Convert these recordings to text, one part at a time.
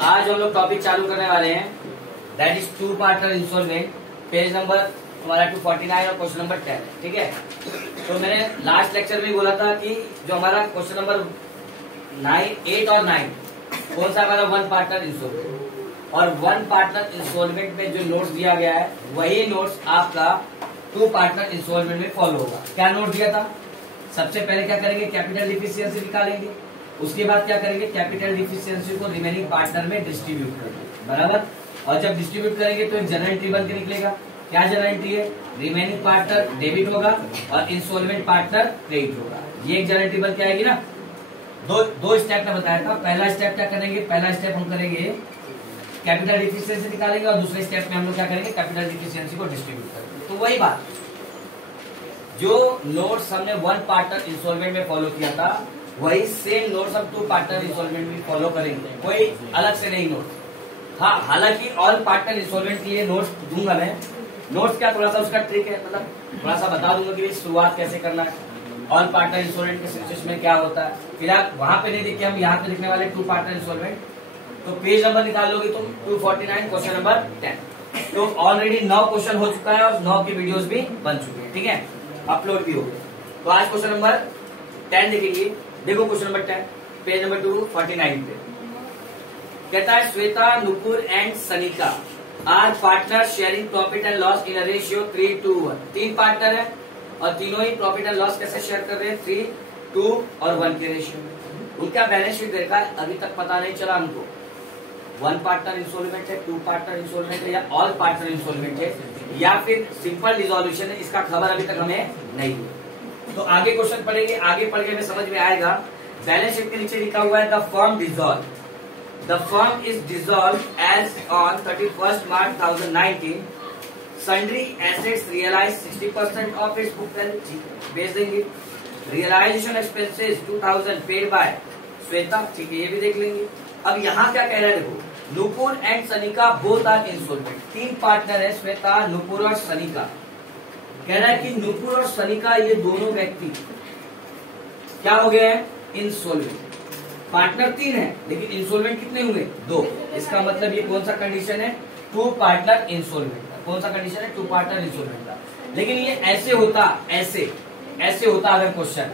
आज हम लोग टॉपिक चालू करने वाले हैं, that is two partner installment. Page number हमारा 249 और क्वेश्चन नंबर 10, ठीक है। तो मैंने लास्ट लेक्चर में बोला था कि जो हमारा क्वेश्चन नंबर 8 और 9 कौन सा हमारा वन पार्टनर इंस्टॉलमेंट, और वन पार्टनर इंस्टॉलमेंट में जो नोट्स दिया गया है वही नोट्स आपका टू पार्टनर इंस्टॉलमेंट में फॉलो होगा। क्या नोट दिया था? सबसे पहले क्या करेंगे, कैपिटल डिफिशियंसी निकालेंगे। उसके बाद क्या करेंगे, कैपिटल डिफिशियंसी को रिमेनिंग पार्टनर में डिस्ट्रीब्यूट करेंगे, बराबर। और जब डिस्ट्रीब्यूट करेंगे तो एक जनरल एंट्री बन के निकलेगा। क्या जनरल एंट्री है? रिमेनिंग पार्टनर डेबिट होगा और इंस्टॉलमेंट पार्टनर क्रेडिट होगा। ये एक जनरल एंट्री बन के आएगी ना। दो स्टेप में बताया था। पहला स्टेप क्या करेंगे, पहला स्टेप हम करेंगे कैपिटल डिफिशियंसी निकालेंगे और दूसरे स्टेप में हम लोग क्या करेंगे, कैपिटल डिफिशियंसी को डिस्ट्रीब्यूट करेंगे। तो वही बात, जो नोट्स हमने वन पार्टनर इंस्टॉलमेंट में फॉलो किया था वही सेम नोट्स हम टू पार्टनर इंस्टॉलमेंट में फॉलो करेंगे, कोई अलग से नहीं नोट्स। हाँ, हालांकि ऑल पार्टनर इंस्टॉलमेंट के लिए नोट्स दूंगा मैं। नोट्स क्या, थोड़ा सा उसका ट्रिक है, मतलब थोड़ा सा बता दूंगा कि शुरुआत कैसे करना है। ऑल पार्टनर इंस्टॉलमेंट के सिचुएशन में क्या होता है, फिर आप वहां पे नहीं देखिए, हम यहाँ पे लिखने वाले टू पार्टनर इंस्टॉलमेंट। तो पेज नंबर निकाल लोगे तुम 249 क्वेश्चन नंबर 10। तो ऑलरेडी 9 क्वेश्चन हो चुका है और 9 की वीडियोस भी बन चुकी है, ठीक है, अपलोड भी हो गए। तो आज क्वेश्चन नंबर 10 देखेंगे। देखो क्वेश्चन नंबर 10 पेज नंबर 249 पे कहता है, Shweta, Nupur and Sanika are partner sharing profit and loss in a ratio 3:1। 3 partner है और तीनों ही प्रॉफिट एंड लॉस कैसे शेयर कर रहे हैं, 3, 2 और 1 के रेशियो में। उनका बैलेंस शीट देखा है, अभी तक पता नहीं चला हमको वन पार्टनर इंस्टॉलमेंट है, टू पार्टनर इंस्टॉलमेंट है या ऑल पार्टनर इंस्टॉलमेंट है या फिर सिंपल रिजोल्यूशन है, इसका खबर अभी तक हमें नहीं है। तो आगे क्वेश्चन पढ़ेंगे, आगे पढ़ के हमें समझ में आएगा। बैलेंस शीट के नीचे लिखा हुआ है, the firm dissolve, the firm is dissolve as on 31 March 2019। Sundry assets realise 60% of its book value, बेच देंगे। Realisation expenses 2000 paid by Shweta, ठीक है, ये भी देख लेंगे। अब यहाँ क्या कह रहा है, देखो, Nupur and Sanika both are installment. 3 partner है, श्वेता, नुपुर और सनिका। कह रहा है कि नुपुर और सनिका ये दोनों व्यक्ति क्या हो गए हैं, इंस्टॉलमेंट। पार्टनर 3 है लेकिन इंस्टॉलमेंट कितने हुए, 2। इसका मतलब ये कौन सा कंडीशन है, टू पार्टनर इंस्टॉलमेंट का। कौन सा कंडीशन है, टू पार्टनर इंस्टॉलमेंट का। लेकिन ये ऐसे होता, ऐसे होता अगर क्वेश्चन,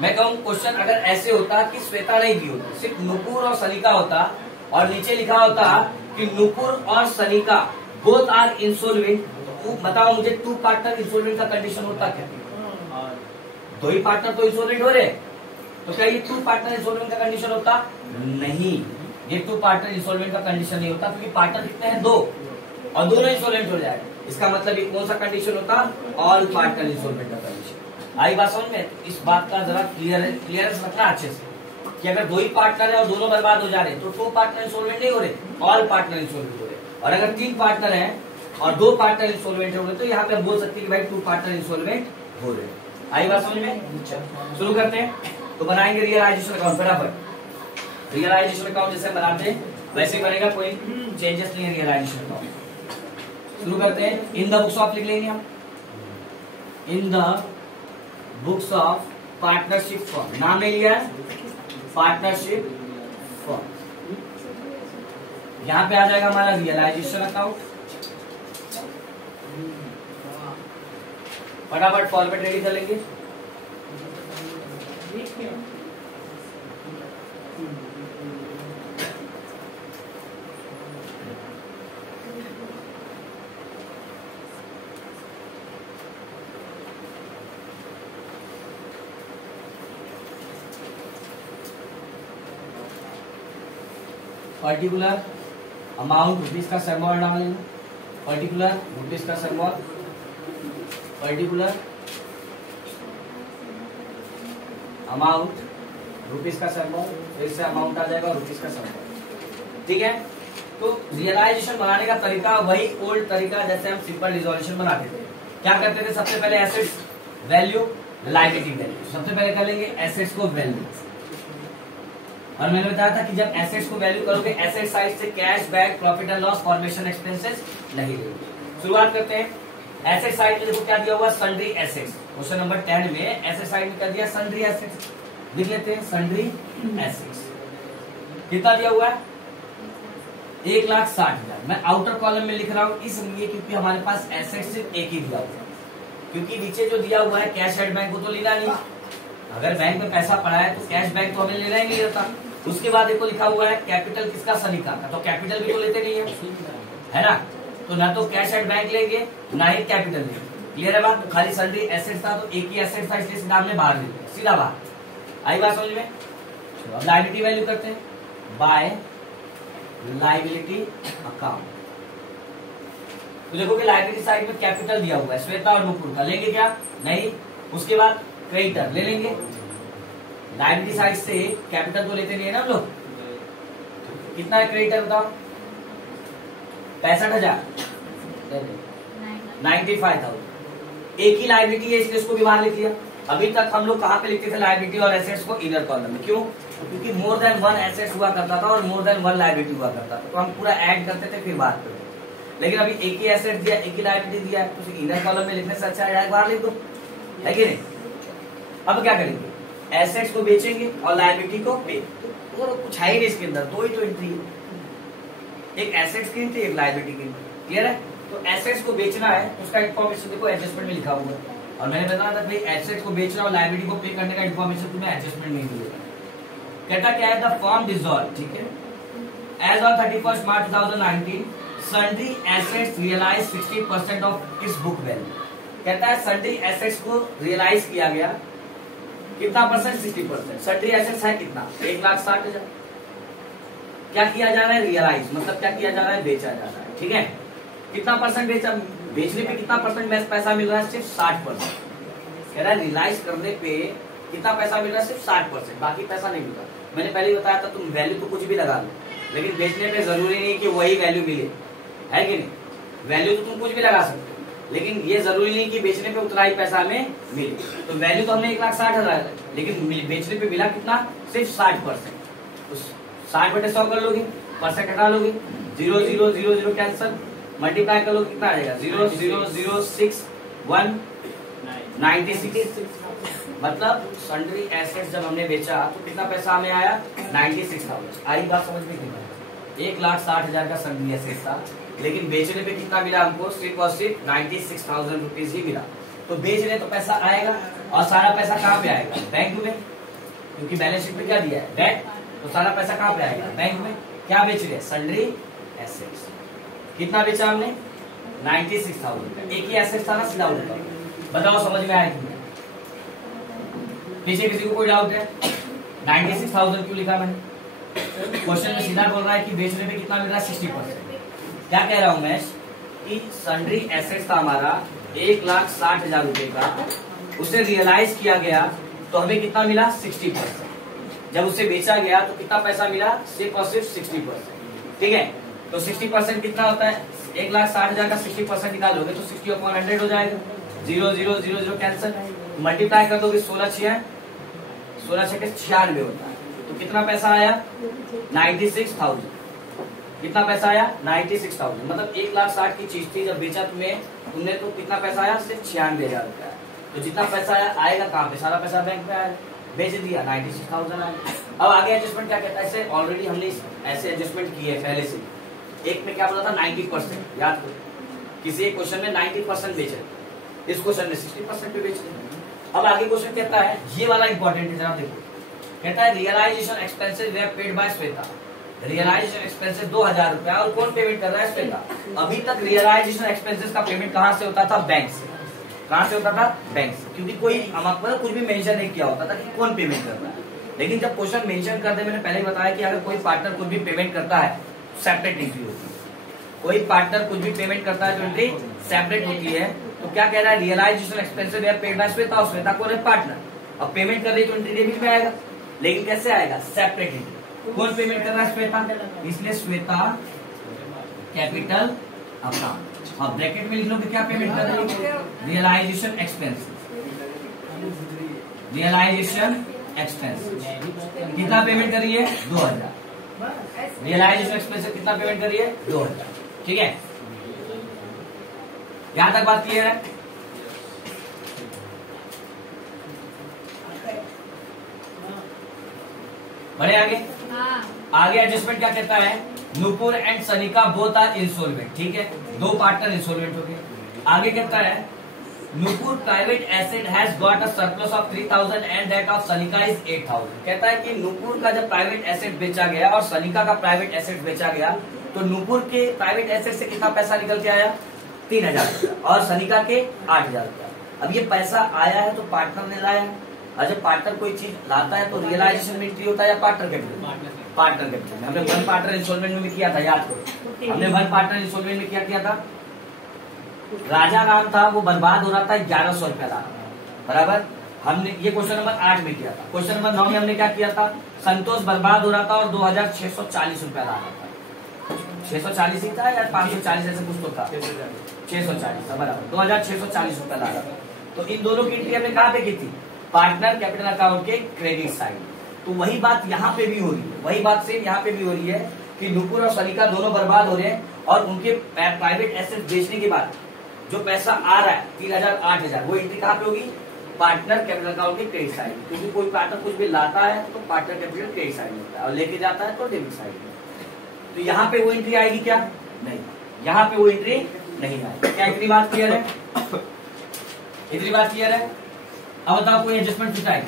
मैं कहूँ क्वेश्चन अगर ऐसे होता कि श्वेता नहीं दी होती, सिर्फ नुपुर और सनिका होता और नीचे लिखा होता कि नुपुर और सनिका बोथ आर इंस्टॉलमेंट, तो बताओ मुझे टू पार्टनर इंस्टॉलमेंट का कंडीशन होता क्या? 2 ही पार्टनर तो इंस्टॉलमेंट हो रहे, तो क्या ये टू पार्टनर इंस्टॉलमेंट का कंडीशन होता? नहीं, ये टू पार्टनर इंस्टॉलमेंट का कंडीशन नहीं होता, क्योंकि पार्टनर कितने हैं, 2 और दोनों इंस्टॉलमेंट हो जाएगा। इसका मतलब ये कौन सा कंडीशन होता, ऑल पार्टनर इंस्टॉलमेंट का कंडीशन। आई बात समझ में? इस बात का जरा क्लियरेंस रखना अच्छे से कि अगर 2 ही पार्टनर है और दोनों बर्बाद हो जा रहे तो टू पार्टनर इंस्टॉलमेंट नहीं हो रहे, ऑल पार्टनर इंस्टॉलमेंट हो रहे। और अगर 3 पार्टनर है और 2 पार्टनर इंस्टॉलमेंट हो रहे तो यहाँ पे हम बोल सकते हैं कि भाई टू पार्टनर इंस्टॉलमेंट हो रहे। आई बात समझ में? शुरू करते हैं। तो बनाएंगे रियलाइजेशन अकाउंट, फटाफट। रियलाइजेशन अकाउंट जैसे बनाते हैं वैसे बनेगा, कोई चेंजेस नहीं है रियलाइजेशन अकाउंट। शुरू करते हैं। इन द बुक्स ऑफ लिख लेंगे हम, in the books of partnership firm, नाम ले लिया पार्टनरशिप फर्म। यहां पे आ जाएगा हमारा रियलाइजेशन अकाउंट। फटाफट फॉर्मेट रेडी कर लेंगे। पर्टिकुलर अमाउंट रुपीज का सिंबल डाल लेना, पर्टिकुलर रुपीज का सिंबल, पर्टिकुलर अमाउंट रुपीज का सिंबल, फिर से अमाउंट आ जाएगा रुपीज का सिंबल, ठीक है। तो रियलाइजेशन बनाने का तरीका वही ओल्ड तरीका जैसे हम सिंपल रिजोल्यूशन बनाते थे। क्या करते थे, सबसे पहले एसेट्स वैल्यू, लायबिलिटी वैल्यू। सबसे पहले कर लेंगे एसेट्स को वैल्यू, और मैंने बताया था कि जब एसेट्स को वैल्यू करोगे एसेट साइड से cash back profit and loss formation expenses नहीं लेंगे। शुरुआत करते हैं। एसेट साइड में देखो क्या दिया हुआ, सन्ड्री एसेट्स। क्वेश्चन नंबर 10 में एसेट साइड में क्या दिया, सन्ड्री एसेट्स। लिख लेते हैं सन्ड्री एसेट्स। कितना दिया हुआ है, 1,60,000 मैं आउटर कॉलम में लिख रहा हूँ इसलिए क्योंकि हमारे पास एसेट सिर्फ एक ही दिया हुआ है, क्योंकि नीचे जो दिया हुआ है कैश एट बैंक को तो लेना नहीं। अगर बैंक में पैसा पड़ा है तो कैश बैंक तो हमें लेना ही नहीं रहता। उसके बाद देखो लिखा हुआ है कैपिटल किसका, सनिका का, तो कैपिटल भी तो लेते नहीं है ना, तो ना तो कैश एट बैंक लेंगे ना ही कैपिटल लेंगे। क्लियर है बात। तो खाली सन्ड्री एसेट था तो एक ही एसेट था इसलिए सीधा हमने बाहर ले लिया, सीधा बाहर। आई बात समझ में। अब लायबिलिटी वैल्यू करते हैं, बाय लायबिलिटी अकाउंट। तो देखो कि लायबिलिटी साइड में कैपिटल दिया हुआ है श्वेता और नुपुर का, लेंगे क्या, नहीं। उसके बाद क्रेडिटर ले लेंगे, लायबिलिटी साइड से कैपिटल तो लेते नहीं है ना हम लोग। कितना है क्रेडिटर बताओ, 65,000, 95,000। एक ही लायबिलिटी है इसलिए इसको भी बाहर लिख लिया। अभी तक हम लोग कहाँ पे लिखते थे लायबिलिटी और एसेट्स को, इनर कॉलम में। क्यों, क्योंकि मोर देन वन एसेट्स हुआ करता था और मोर देन वन लायबिलिटी हुआ करता था, तो हम पूरा ऐड करते थे फिर बात करते थे। लेकिन अभी एक ही एसेट दिया, एक ही लायबिलिटी दिया है, तो इनर कॉलम में लिखने से अच्छा है बाहर लिख दो, है कि नहीं। अब क्या करेंगे, एसेट्स को बेचेंगे और लायबिलिटी को पे, तो कुछ है ही नहीं इसके अंदर, दो ही तो एंट्री है, एक एसेट्स की एंट्री, एक लायबिलिटी की एंट्री। क्लियर है। तो एसेट्स को बेचना है तो उसका इन्फॉर्मेशन देखो एडजस्टमेंट में लिखा हुआ है, और मैंने बताया था भाई एसेट्स को बेचना और लायबिलिटी को पे करने का इन्फॉर्मेशन तुम्हें एडजस्टमेंट में मिलेगा। कहता क्या है, द फर्म डिसॉल्व, ठीक है, as on 31 March 2019 sundry assets realise 60% of its book value. कहता है सन्ड्री एसेट्स को रियलाइज किया गया, कितना परसेंट, 60%। सन्ड्री एसेट्स है कितना, 1,60,000। क्या किया जा रहा है, रियलाइज, मतलब क्या किया जा रहा है, बेचा जा रहा है, ठीक है। कितना परसेंट बेचा, बेचने पे कितना परसेंट पैसा मिल रहा है, सिर्फ 60%। कह रहा है रियलाइज करने पे कितना पैसा मिल रहा है, सिर्फ 60%, बाकी पैसा नहीं मिल रहा। मैंने पहले ही बताया था तुम वैल्यू तो कुछ भी लगा लो, लेकिन बेचने पे जरूरी नहीं कि वही वैल्यू मिले, है कि नहीं। वैल्यू तो तुम कुछ भी लगा सकते हो, लेकिन ये जरूरी नहीं कि बेचने पे उतना ही पैसा हमें मिले। तो वैल्यू तो हमने 1,60,000, लेकिन बेचने पे मिला कितना, सिर्फ 60%। तो 60/100 कर लोगे, परसेंट हटा लोगे, 0,0,0,0 कैंसल, मल्टीप्लाई कर लो, कितना आ जाएगा, 0,0,0,6,196। मतलब सन्ड्री एसेट्स जब हमने बेचा तो कितना पैसा हमें आया, 96,000। आई बात समझ में नहीं, 1,60,000 का सन्ड्री एसेट था, लेकिन बेचने पे कितना मिला हमको, सिर्फ और सिर्फ 96,000 रुपीज ही मिला। तो बेचने तो पैसा आएगा, और सारा पैसा कहाँ पे आएगा, बैंक में, क्योंकि बैलेंस शीट में क्या दिया है, बैंक। तो सारा पैसा कहाँ पे आएगा, बैंक में। क्या बेच रहे, सन्ड्री एसेट्स। कितना बेचा हमने, 96,000। एक ही एसेट था ना, सीधा उल्टा। बताओ समझ में आया कि नहीं। पीछे किसी को कोई डाउट है, 96,000 क्यों लिखा मैंने, क्वेश्चन में सीधा बोल रहा है कि बेचने पे कितना मिल रहा है, 60%। क्या कह रहा हूं मैं कि सन्ड्री एसेट्स था हमारा 1,60,000 रुपए का, उसे रियलाइज किया गया तो हमें कितना मिला, 60%। जब उसे बेचा गया तो कितना पैसा मिला, सिर्फ और सिर्फ 60%। ठीक है, तो 60% कितना होता है, 1,60,000 का 60% निकालोगे तो 60/100 हो जाएगा, 0,0,0,0 कैंसल, मल्टीप्लाई कर दोगे 16 के 96 होता है। तो कितना पैसा आया, 96,000। कितना पैसा आया, 96,000। मतलब 1,60,000 की चीज थी, जब बेचा तुमने तो कितना पैसा आया, सिर्फ 96,000 रुपया। तो जितना पैसा आएगा कहाँ पे, सारा पैसा बैंक में आएगा, बेच दिया, 96,000 आया। अब आगे एडजस्टमेंट क्या कहता है, ऐसे ऑलरेडी हमने ऐसे एडजस्टमेंट किए पहले से। एक में क्या बोला था, 90%, याद करो, किसी एक क्वेश्चन में 90% बेच रहे, इस क्वेश्चन में 60% पे बेच रहे। अब आगे क्वेश्चन कहता है, ये वाला इंपॉर्टेंट है, जरा देखो। कहता है realisation expenses were paid by Shweta. Realisation expenses 2,000 रुपया, और कौन पेमेंट कर रहा है, श्वेता। अभी तक रियलाइजेशन एक्सपेंसेस का पेमेंट कहाँ से होता था, बैंक से। कहाँ से होता था, बैंक से, क्योंकि कोई हमारे कुछ भी मेंशन नहीं किया होता था कि कौन पेमेंट कर रहा है। लेकिन जब क्वेश्चन मेंशन करते, मैंने पहले बताया कि अगर कोई पार्टनर कुछ भी पेमेंट करता है, सेपरेट एंट्री होती है। कोई पार्टनर कुछ भी पेमेंट करता है तो एंट्री सेपरेट होती है। तो क्या कह रहा है, realisation expenses were paid by Shweta, और श्वेता कौन है, पार्टनर। अब पेमेंट कर रही तो एंट्री डेबिट में आएगा, लेकिन कैसे आएगा, सेपरेट एंट्री। कौन पेमेंट कर रहा है, श्वेता, इसलिए श्वेता कैपिटल अकाउंट। अब ब्रैकेट में लिख लो कि क्या पेमेंट कर रही है, रियलाइजेशन एक्सपेंसेस। रियलाइजेशन एक्सपेंसेस कितना पेमेंट कर रही है, 2,000। रियलाइजेशन एक्सपेंसेस कितना पेमेंट कर रही है, 2,000। ठीक है, यहां तक बात क्लियर है। बढ़े आगे। आगे एडजस्टमेंट क्या कहता है, Nupur and Sanika both are insolvent, ठीक है, दो पार्टनर इंसॉल्वेंट हो गए। आगे कहता है Nupur private asset has got a surplus of 3000 and that of Sanika is 8000। कहता है कि नुपुर का जब प्राइवेट एसेट बेचा गया और सनिका का प्राइवेट एसेट बेचा गया तो नुपुर के प्राइवेट एसेट से कितना पैसा निकल के आया, 3000 और सनिका के 8000 रुपया। अब ये पैसा आया है तो पार्टनर ने लाया, और जब पार्टनर कोई चीज लाता है तो रियलाइजेशन में एंट्री होता है या पार्टनर कैपिटल, पार्टनर कैपिटल में। हमने वन पार्टनर इंस्टॉलमेंट में किया था, याद करो, हमने वन पार्टनर इंस्टॉलमेंट में क्या किया था, राजा नाम था, वो बर्बाद हो रहा था, 1100 रुपया ला, बराबर। हमने ये क्वेश्चन नंबर 8 में किया था। क्वेश्चन नंबर 9 में हमने क्या किया था, संतोष बर्बाद हो रहा था और 2640 रुपया ला रहा था, 640 ही था या 540 ऐसे कुछ तो था, 640 था, बराबर, 2640 रुपया ला रहा था। तो इन दोनों की एंट्री हमने कहाँ पे की थी, पार्टनर कैपिटल अकाउंट के क्रेडिट साइड। तो वही बात यहाँ पे भी हो रही है, वही बात सेम यहाँ पे भी हो रही है कि नुपुर और सनिका दोनों बर्बाद हो रहे हैं और उनके प्राइवेट एसेट बेचने के बाद जो पैसा आ रहा है 3000 8000, वो एंट्री कहाँ पे होगी, पार्टनर कैपिटल अकाउंट के क्रेडिट साइड। क्योंकि कोई पार्टनर कुछ भी लाता है तो पार्टनर कैपिटल क्रेडिट साइड होता है और लेके जाता है तो डेबिट साइड में। तो यहाँ पे वो एंट्री आएगी क्या, नहीं, यहाँ पे वो एंट्री नहीं आएगी। क्या इतनी बात क्लियर है, इतनी बात क्लियर है। अब बताओ कोई एडजस्टमेंट छूटा है,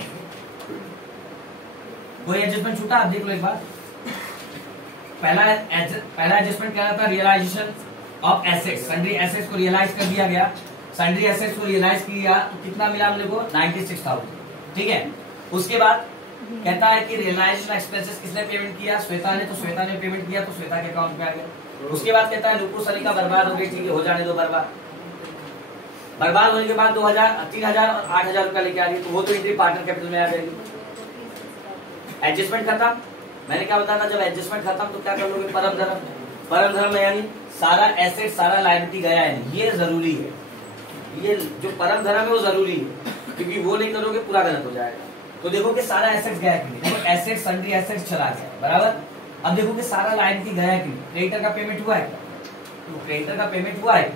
कोई एडजस्टमेंट छूटा, आप देख लो एक बार। पहला एडजस्टमेंट क्या था, realisation of assets, sundry assets को रियलाइज कर दिया गया, सन्ड्री एसेट्स को रियलाइज किया तो कितना मिला हम लोग को, 96,000, ठीक है। उसके बाद कहता है कि रियलाइजेशन एक्सपेंसेस किसने पेमेंट किया, श्वेता ने, तो श्वेता ने पेमेंट किया तो श्वेता के अकाउंट में आ गया। उसके बाद कहता है नुपुर सनिका बर्बाद हो गई, ठीक है, हो जाने दो बर्बाद। बर्बाद होने के बाद 2000 3000 और 8000 रुपया लेके आ गई, तो वो तो एंट्री पार्टनर कैपिटल में आ जाएगी। एडजस्टमेंट खत्म, मैंने क्या बताया था, जब एडजस्टमेंट खत्म तो क्या कर लोगे, परम धर्म, परम धर्म यानी सारा एसेट सारा लायबिलिटी गया है, ये जरूरी है, ये जो परम धर्म है वो जरूरी है, क्योंकि वो नहीं करोगे पूरा गलत हो जाएगा। तो देखो कि सारा एसेट गया कि नहीं, देखो एसेट सन्ड्री एसेट चला गया, बराबर। अब देखो कि सारा लायबिलिटी गया कि नहीं, क्रेडिटर का पेमेंट हुआ है, तो क्रेडिटर का पेमेंट हुआ है,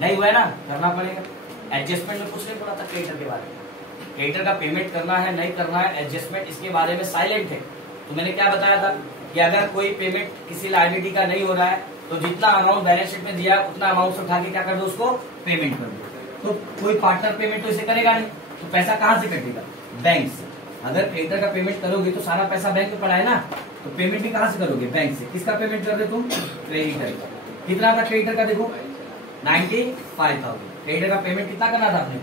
नहीं हुआ है ना, करना पड़ेगा। एडजस्टमेंट में कुछ नहीं बोला था क्रेडिटर के बारे में, क्रेडिटर का पेमेंट करना है नहीं करना है, एडजस्टमेंट इसके बारे में साइलेंट है। तो मैंने क्या बताया था कि अगर कोई पेमेंट किसी लायबिलिटी का नहीं हो रहा है तो जितना अमाउंट बैलेंस शीट में दिया उतना अमाउंट से उठा के क्या कर दो, उसको पेमेंट कर दो। तो कोई पार्टनर पेमेंट तो इसे करेगा नहीं, तो पैसा कहाँ से कटेगा, बैंक से। अगर क्रेडिटर का पेमेंट करोगे तो सारा पैसा बैंक में पड़ा है ना, तो पेमेंट भी कहाँ से करोगे, बैंक से। किसका पेमेंट कर रहे तुम, क्रेडिटर का। कितना था क्रेडिटर का, देखो 95,000, क्रेडिटर का पेमेंट कितना करना था आपने,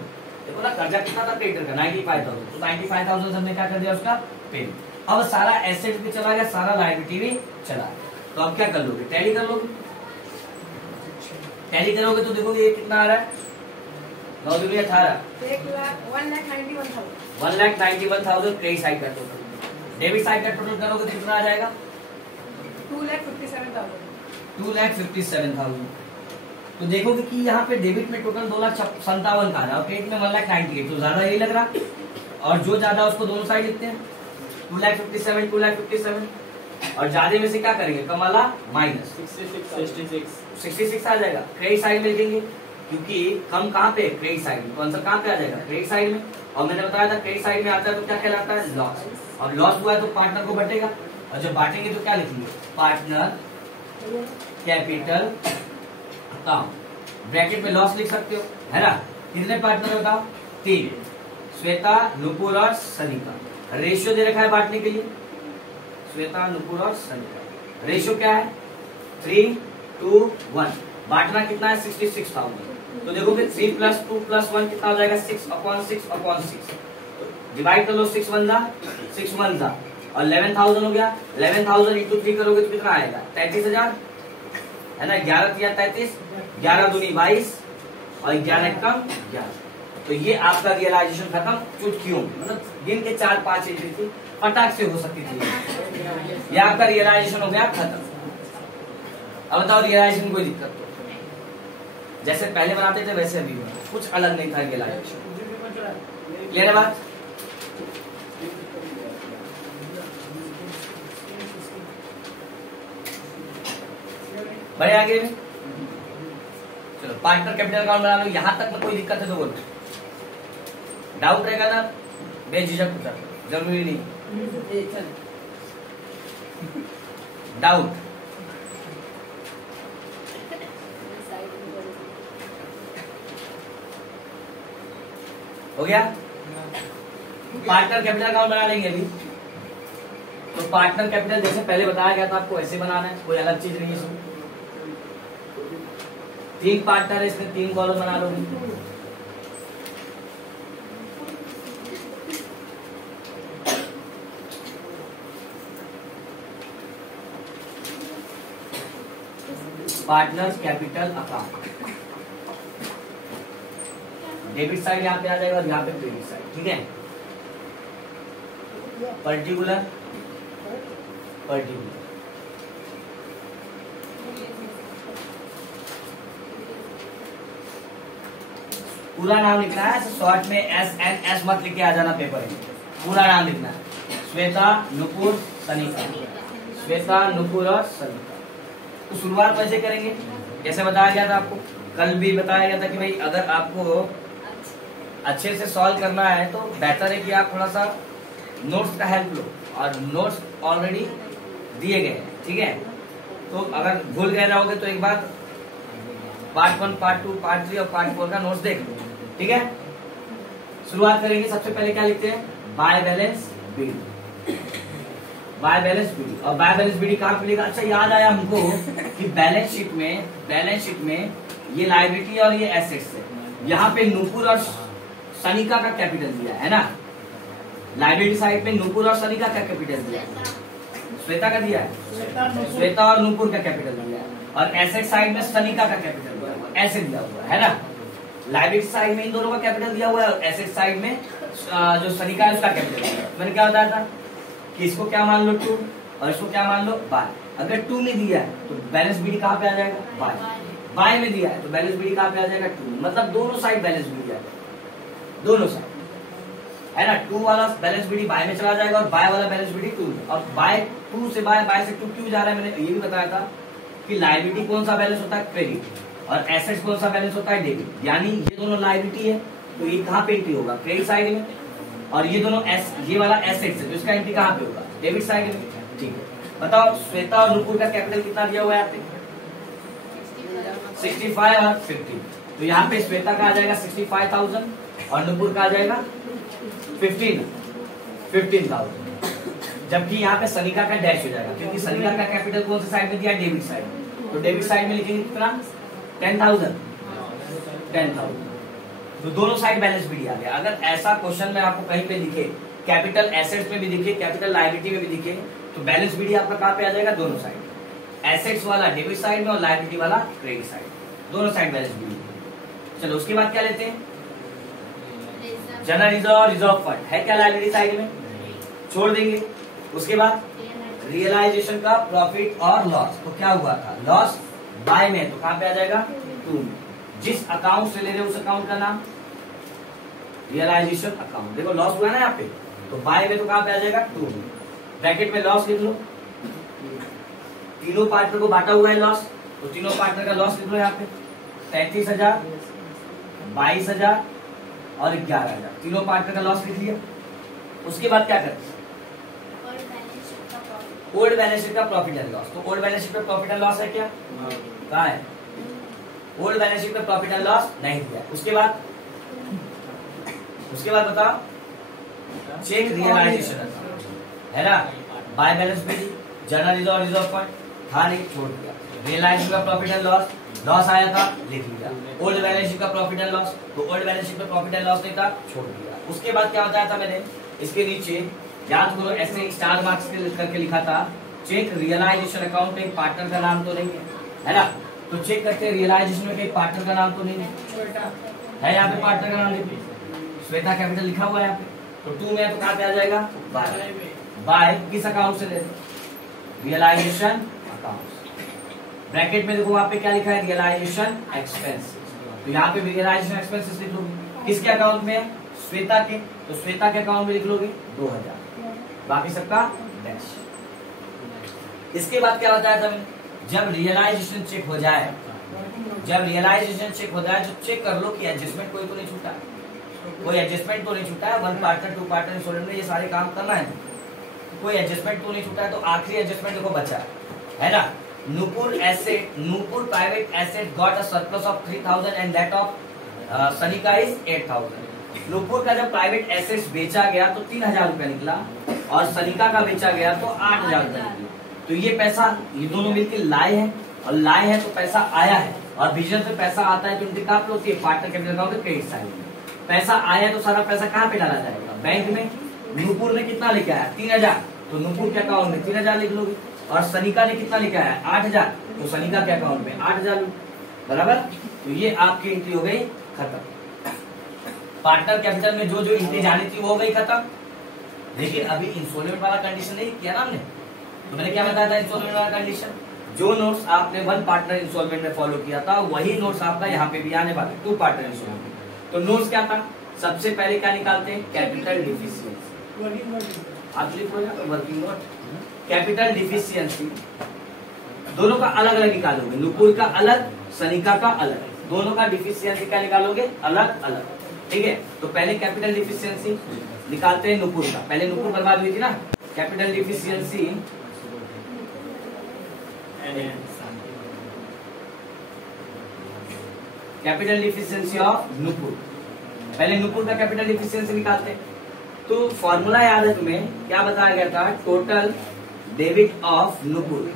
देखो ना, कर्जा कितना था क्रेडिटर का, 95,000, तो 95,000 हमने क्या कर दिया उसका पेमेंट। अब सारा एसेट भी चला गया, सारा लायबिलिटी भी चला, तो अब क्या कर लोगे, टैली कर लोगे। टैली करोगे तो देखोगे ये कितना आ रहा है, 9 2 18, 1,91,000 क्रेडिट साइड का टोटल। डेबिट साइड का टोटल करोगे तो कितना आ जाएगा, 2,57,000। तो देखोगे कि यहाँ पे डेबिट में टोटल 2,57,000 का आ रहा है और क्रेडिट में 1,98,000, तो ज्यादा यही लग रहा, और जो ज्यादा उसको दोनों साइड लिखते हैं, 2,57,000 और ज्यादा में से क्या करेंगे, कम वाला माइनस 66 आ जाएगा, क्रेडिट साइड में लिखेंगे, क्योंकि कम कहाँ पे, क्रेडिट साइड में, तो आंसर कहाँ पे आ जाएगा, क्रेडिट साइड में। और मैंने बताया था क्रेडिट साइड में आता है तो क्या कहलाता है, लॉस, और लॉस हुआ है तो पार्टनर को बटेगा, और जब बांटेंगे तो क्या लिखेंगे, पार्टनर कैपिटल अकाउंट, ब्रैकेट में लॉस लिख सकते हो, है ना। कितने पार्टनर बताओ, 3, श्वेता नुपुर और सनिका। रेशियो दे रखा है बांटने के लिए, श्वेता नुपुर और सनिका, रेशियो क्या है, 3:1। बांटना कितना है, 66,000। तो देखोगे 3 + 2 + 1 कितना हो जाएगा, 6/6/6। डिवाइड कर लो, 6 1 जा और 11,000 हो गया। 11,000 × 3 करोगे तो कितना आएगा, 33,000, है ना। 11 × 33, 11 दूनी 22 और 11 कम 11। तो ये आपका रियलाइजेशन खत्म चुटकियों, मतलब गिन के 4-5 एंट्री थी, फटाक से हो सकती थी, ये आपका रियलाइजेशन हो गया खत्म। अब बताओ रियलाइजेशन कोई दिक्कत तो, जैसे पहले बनाते थे वैसे अभी कुछ अलग नहीं था रियलाइजेशन। क्लियर है बात, बढ़े आगे में। चलो पार्टनर कैपिटल अकाउंट बना लो, यहां तक में कोई दिक्कत है तो बोलो, डाउट रहेगा ना बेझिझक पूछा, जरूरी नहीं। डाउट? हो गया? पार्टनर कैपिटल अकाउंट बना लेंगे अभी। तो पार्टनर कैपिटल जैसे पहले बताया गया था आपको ऐसे बनाना है, कोई अलग चीज नहीं है इसमें। 3 पार्टनर है इसमें, 3 कॉलम बना लोगे। Partners capital account, debit side यहाँ पे आ जाएगा और यहाँ पे क्रेडिट साइड, ठीक है। पर्टिकुलर पूरा नाम लिखना है, शॉर्ट में SNS मत लिख के आ जाना पेपर में, पूरा नाम लिखना है। श्वेता, नुपुर, सनिका, श्वेता, नुपुर और सनिका। तो शुरुआत कैसे करेंगे? जैसे बताया गया था आपको, कल भी बताया गया था कि भाई अगर आपको अच्छे से सॉल्व करना है तो बेहतर है कि आप थोड़ा सा नोट्स का हेल्प लो, और नोट्स ऑलरेडी दिए गए हैं, ठीक है। तो अगर भूल गए रहोगे तो एक बार पार्ट 1, पार्ट 2, पार्ट 3 और पार्ट 4 का नोट्स देख लो, ठीक है। शुरुआत करेंगे, सबसे पहले क्या लिखते हैं? By balance B D, by balance B D. और बाय बैलेंस बीडी कहाँ पे लिखा? अच्छा याद आया हमको कि बैलेंस शीट में ये लायबिलिटी और ये एसेट्स है। यहाँ पे नूपुर और सनिका का कैपिटल दिया है ना, लायबिलिटी साइड पे नूपुर और सनिका का कैपिटल दिया है, श्वेता का दिया है, श्वेता और नूपुर का कैपिटल दिया है, और एसेट साइड में सनिका का कैपिटल दिया हुआ है, ऐसे दिया हुआ है ना। लायबिलिटी साइड में इन दोनों का कैपिटल दिया हुआ है, और एसेट साइड में जो सनिका है उसका कैपिटल दिया है। मैंने क्या बताया था कि इसको क्या मान लो 2 और इसको क्या मान लो बाय। अगर 2 में दिया है तो बैलेंस बीडी कहाँ पे आ जाएगा? बाय। बाय में दिया है तो बैलेंस बीडी कहाँ पे आ जाएगा? 2। मतलब दोनों साइड बैलेंस बीडी आ जाएगा, दोनों साइड है ना। 2 वाला बैलेंस बीडी बाय में चला जाएगा और बाय वाला बैलेंस बीडी 2 में। और बाय 2 से बाय से 2 क्यों जा रहा है? मैंने ये भी बताया था कि लायबिलिटी कौन सा बैलेंस होता है? क्रेडिट। और एसेट्स कौन सा बैलेंस होता है? डेबिट। यानी ये दोनों लायबिलिटी है तो ये कहाँ पे एंट्री होगा? क्रेडिट साइड में। और ये दोनों ये वाला एसेट्स है तो इसका एंट्री कहाँ पे होगा? डेबिट साइड में, ठीक है। बताओ श्वेता और नुपुर का कैपिटल कितना दिया हुआ है यहाँ पे? 65 और 50। तो यहाँ पे श्वेता का आ जाएगा 65,000 और नुपुर का आ जाएगा 15,000। जबकि यहाँ पे सनिका का डैश हो जाएगा, क्योंकि सनिका का कैपिटल कौन सी साइड में दिया? Debit side. तो डेबिट साइड में लिखेंगे कितना? 10,000। तो दोनों साइड बैलेंस बीडी आ गया। अगर ऐसा क्वेश्चन में आपको कहीं पे दिखे, कैपिटल एसेट्स में भी दिखे, कैपिटल लायबिलिटी में भी दिखे, तो बैलेंस बीडी आपका कहाँ पे आ जाएगा? दोनों साइड। एसेट्स वाला डेबिट साइड में और लायबिलिटी वाला क्रेडिट साइड, दोनों साइड बैलेंस बीडी। चलो उसके बाद क्या लेते हैं? जनरल रिजर्व और रिजर्व फंड है क्या लायबिलिटी साइड में? छोड़ देंगे। उसके बाद रियलाइजेशन का प्रॉफिट और लॉस। तो क्या हुआ था? लॉस बाय में, तो कहाँ पे आ जाएगा? 2 में। जिस अकाउंट से ले रहे हो उस अकाउंट का नाम रियलाइजेशन अकाउंट। देखो लॉस हुआ ना यहाँ पे, तो बाय में तो कहाँ पे आ जाएगा? 2 में। ब्रैकेट में लॉस लिख लो, तीनों पार्टनर को बांटा हुआ है लॉस, तो तीनों पार्टनर का लॉस लिख लो यहाँ पे 33,000, 22,000 और 11,000। तीनों पार्टनर का लॉस लिख लिया। उसके बाद क्या करते हैं? ओल्ड बैलेंस शीट का प्रॉफिट एंड लॉस। तो ओल्ड बैलेंस शीट पे प्रॉफिट एंड लॉस है क्या? कहाँ है? ओल्ड बैलेंस शीट पे प्रॉफिट एंड लॉस नहीं दिया। उसके बाद बताओ, चेक रियलाइजेशन है ना, by balance B D, general reserve और रिजर्व फंड था नहीं, छोड़ दिया। रियलाइजेशन का प्रॉफिट एंड लॉस आया था, लिख लिया। ओल्ड बैलेंस शीट का प्रॉफिट एंड लॉस, तो ओल्ड बैलेंस शीट पे प्रॉफिट एंड लॉस नहीं था, छोड़ दिया। उसके बाद क्या बताया था मैंने? इसके नीचे याद करो, ऐसे स्टार मार्क्स करके लिखा था, चेक रियलाइजेशन अकाउंट में एक पार्टनर का नाम तो नहीं है ना। तो चेक करते हैं रियलाइजेशन में एक पार्टनर का नाम तो नहीं है। यहाँ पे पार्टनर का नाम देखिए, श्वेता कैपिटल लिखा हुआ है यहाँ पे। तो 2 में तो कहाँ पे आ जाएगा? बाय किस अकाउंट से ले? Realisation account. ब्रैकेट में देखो वहां पे क्या लिखा है? Realisation expense. तो यहाँ पे रियलाइजेशन एक्सपेंसेस लिख लोगे। किसके अकाउंट में? श्वेता के। तो श्वेता के अकाउंट में लिख लोगे 2,000, बाकी सबका डैश। इसके बाद क्या बताया था मैंने? जब रियलाइजेशन चेक हो जाए, तो चेक कर लो कि एडजस्टमेंट कोई तो नहीं छूटा, कोई एडजस्टमेंट तो नहीं छूटा है। 1 पार्टनर 2 पार्टनर इंस्टॉलमेंट में ये सारे काम करना है, कोई एडजस्टमेंट तो नहीं छूटा है। तो आखिरी एडजस्टमेंट देखो बचा है, है ना। Nupur private asset got a surplus of 3000 and that of Sanika is 8000। Nupur का जब प्राइवेट एसेट्स बेचा गया तो 3000 रुपया निकला और सनिका का बेचा गया तो 8000 रुपया निकला। तो ये पैसा ये दोनों मिलकर लाए हैं और लाए हैं तो पैसा आया है, और बिजनेस में पैसा आता है तो उनकी कहाँ पे होती है, पार्टनर कैपिटल अकाउंट में, क्रेडिट साइड में। पैसा आया है तो सारा पैसा कहाँ पे डाला जाएगा, बैंक में। नूपुर ने कितना लेके आया 3000, तो नूपुर के अकाउंट में 3000 लिख लोगे, और सनिका ने कितना लेके आया 8000, तो सनिका के अकाउंट में 8000 बराबर। तो ये आपकी एंट्री हो गई खत्म। पार्टनर कैपिटल में जो जो एंट्री जानी थी वो हो गई खत्म। लेकिन अभी इंस्टॉलमेंट वाला कंडीशन नहीं किया ना हमने, तो मैंने क्या बताया था इंस्टॉलमेंट वाला कंडीशन, जो नोट्स आपने वन पार्टनर इंस्टॉलमेंट में फॉलो किया था वही नोट्स आपका यहाँ पे भी आने वाले टू पार्टनर इंस्टॉलमेंट। तो नोट्स क्या था, सबसे पहले क्या निकालते हैं, कैपिटल डिफिशियंसी। आप लिखो ना वर्किंग नोट, कैपिटल डिफिशियंसी दोनों का अलग अलग निकालोगे, नूपुर का अलग, सनिका का अलग, दोनों का डिफिशियंसी क्या निकालोगे, अलग अलग। ठीक है, तो पहले कैपिटल डिफिशियंसी निकालते हैं नूपुर का। पहले नूपुर बर्बाद हुई थी ना, कैपिटल डिफिशियंसी ऑफ नूपुर। पहले नूपुर का कैपिटल डिफिशियंसी निकालते हैं। तो फॉर्मूला याद है तुम्हें, क्या बताया गया था, total debit of Nupur,